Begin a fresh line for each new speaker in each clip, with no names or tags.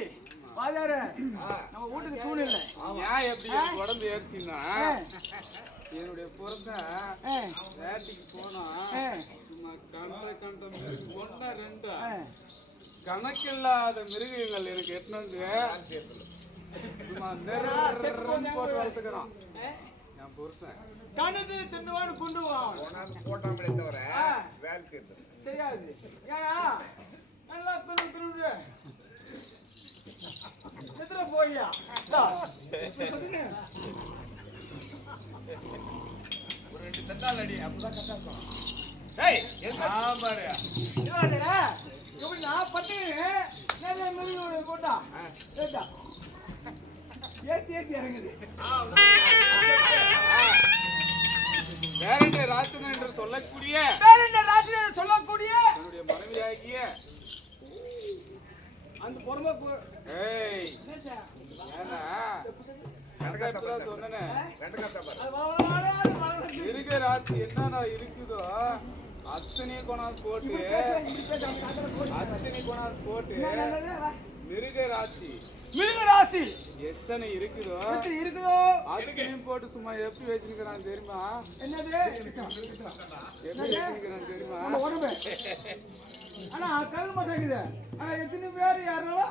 துணியாளகி வாஜாரு நம்ம வீட்டுக்கு தூண் இல்லை.
ஏன் எப்படி உடம்பு ஏறிச்சுன்னா என்னுடைய புறத்தை வேட்டைக்கு போனா சும்மா கண்ட கண்ட ஒன்னா ரெண்டா? கணக்கில்லாத மிருகங்கள் எனக்கு எட்டுனு வந்து சும்மா நெருன்னு போட்டு வளர்த்துக்கிறான். என் புருஷன்.
கணக்கு தின்னுவான்னு கொண்டு போவான்
போட்டாமலே தவிர வேலை செய்யறது
தெரியாது. ஏன்னா நல்லா எத்தனை போய்யா?
ஒரு ரெண்டு தண்டால் அடி அப்பதான் கரெக்டா இருக்கும். ஏய் என்ன
ஏத்தி ஏத்தி இறங்குது.
வேறென்ன ராத்திரன் என்று சொல்லக்கூடிய?
சொல்லக்கூடிய?
என்னுடைய மனைவியாகிய
அந்த பொறுமை
ஏய் ஏன்னா இருக்க ராத்தி என்னென்ன இருக்குதோ? அத்தனையும் கொண்டாந்து போட்டு அத்தனை கொண்டாந்து போட்டு மிருக ராத்தி
மிருக ராசி.
எத்தனை இருக்குதோ?
இருக்குதோ?
அத்தனையும் போட்டு சும்மா எப்படி வச்சுக்கிறான் தெரியுமா?
என்னது?
எப்படி வச்சுக்கிறான் தெரியுமா?
ஆனா கல் மாட்டேங்குது. ஆனா எத்தனை பேர் யாரும்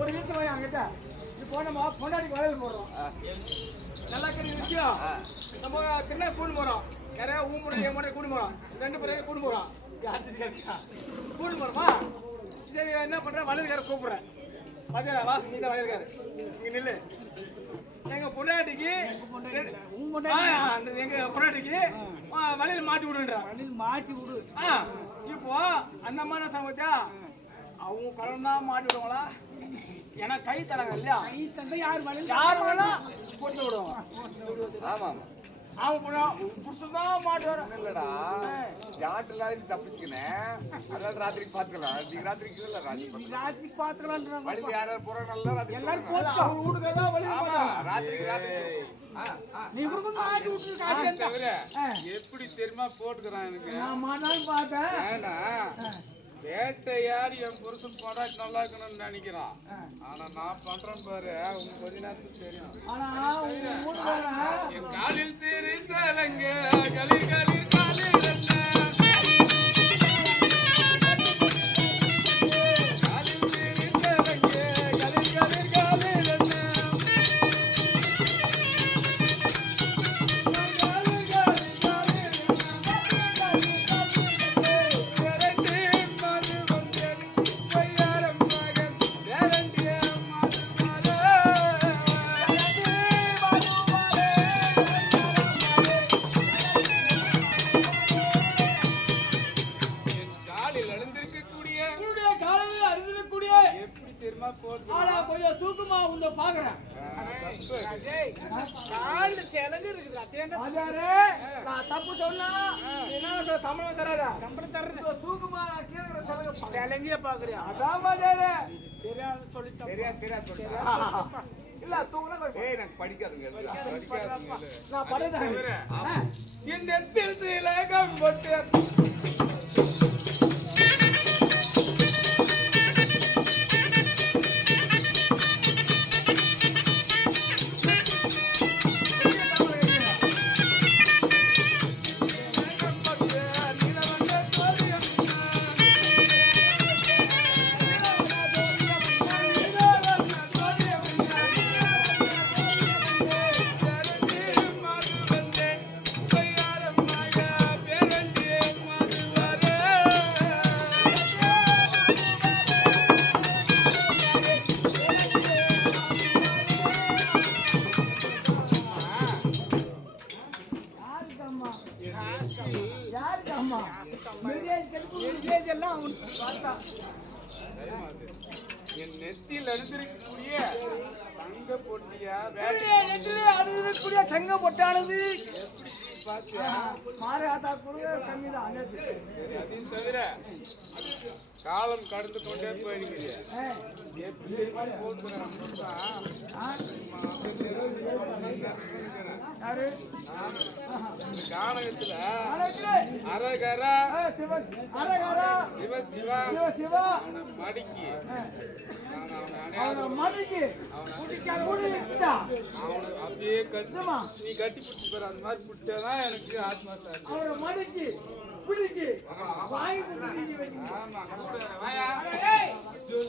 ஒரு நிமிஷம் வாங்க அங்கிட்ட. இது போனோமா? பொண்டாடிக்கு வளையல் போடுறோம் நல்லா இருக்கிற விஷயம் நம்ம திண்ணை கூண்டு போறோம். நிறைய ஊமுறை ஏமுறை கூண்டு போறோம். ரெண்டு பேரையும் கூண்டு போறோம். கூண்டு போறோமா? சரி என்ன பண்ணுறேன் வளையல்கார கூப்பிடுறேன் பாத்தியா வா நீ தான் வளையல்காரு இங்க நில்லு. எங்க பொண்டாட்டிக்கு எங்க பொண்டாட்டிக்கு ஆ, வளையல் மாட்டி விடுன்றான் மாட்டி விடு. ஆ இப்போ அந்த மாதிரி சமைச்சா அவங்க குழம்பு தான் மாட்டி விடுவாங்களா? ஏன்னா கை தராங்க இல்லையா கை தந்த யார் வேணும் யார் வேணா போட்டு விடுவாங்க.
ஆமா ஆமா. இல்லடா. யாட்டுல தப்பிச்சுக்கினேன் அதாவது ராத்திரிக்கு பாத்துக்கலாம் நீங்க ராத்திரிக்கு இல்ல ராத்திரி
ராத்திரி பாத்துக்கலாம்
யார் யார் போறாங்க நல்லா ராத்திரி
எல்லாரும் போச்சு அவங்க வீட்டுக்கு தான் வழி
ஆமா ராத்திரிக்கு ராத்திரி ஆ.
நீ விட்டு காசு
எப்படி தெரியுமா போட்டுக்கிறான் எனக்கு?
நான் பார்த்தேன்.
வேட்டையாடி என் புருஷன் போடாட்டி நல்லா இருக்கணும்னு நினைக்கிறான். ஆனா நான் பண்றேன் பாரு உங்க கொஞ்ச நேரத்துக்கு தெரியும். என் காலில் சீரி சலங்க களி காலி
ஆனா கொஞ்சம் தூக்கமா உன்னை பாக்குறேன் நான் தப்பு சொன்னா என்ன சம்பளம் தராதா? இதோ தூக்கமா கீழே சலங்கை சலங்கைய பாக்குறியா? அதான். தெரியாதுன்னு சொல்லிட்டேன்.
தெரியாது தெரியாது
இல்ல, கொஞ்சம்
ஏய் எனக்கு படிக்காதுங்க
நான் படுறேன்.
தவிர
ஆ.
என் என் நெத்தியில் அணிந்திருக்கக்கூடிய தங்க பொட்டியா
நெற்றிலே அணிந்திருக்கக்கூடிய தங்க பொட்டானது
பார்த்தியா
மாறு ஆத்தா கூட கம்மி தான்
அதையும் தவிர காலம் கடந்து கொண்டே கானகத்துல
அழகு
அரகரா
சிவ
சிவ சிவா மடிக்கி.
மடிக்கு.
அப்படியே கட்டி
என்னம்மா?
நீ கட்டி பிடிச்சி பாரு அந்த மாதிரி பிடிச்சாதான் எனக்கு ஆத்மாத்தா இருக்கு.
அவனை மடிக்கு பிடிக்கு வாங்கி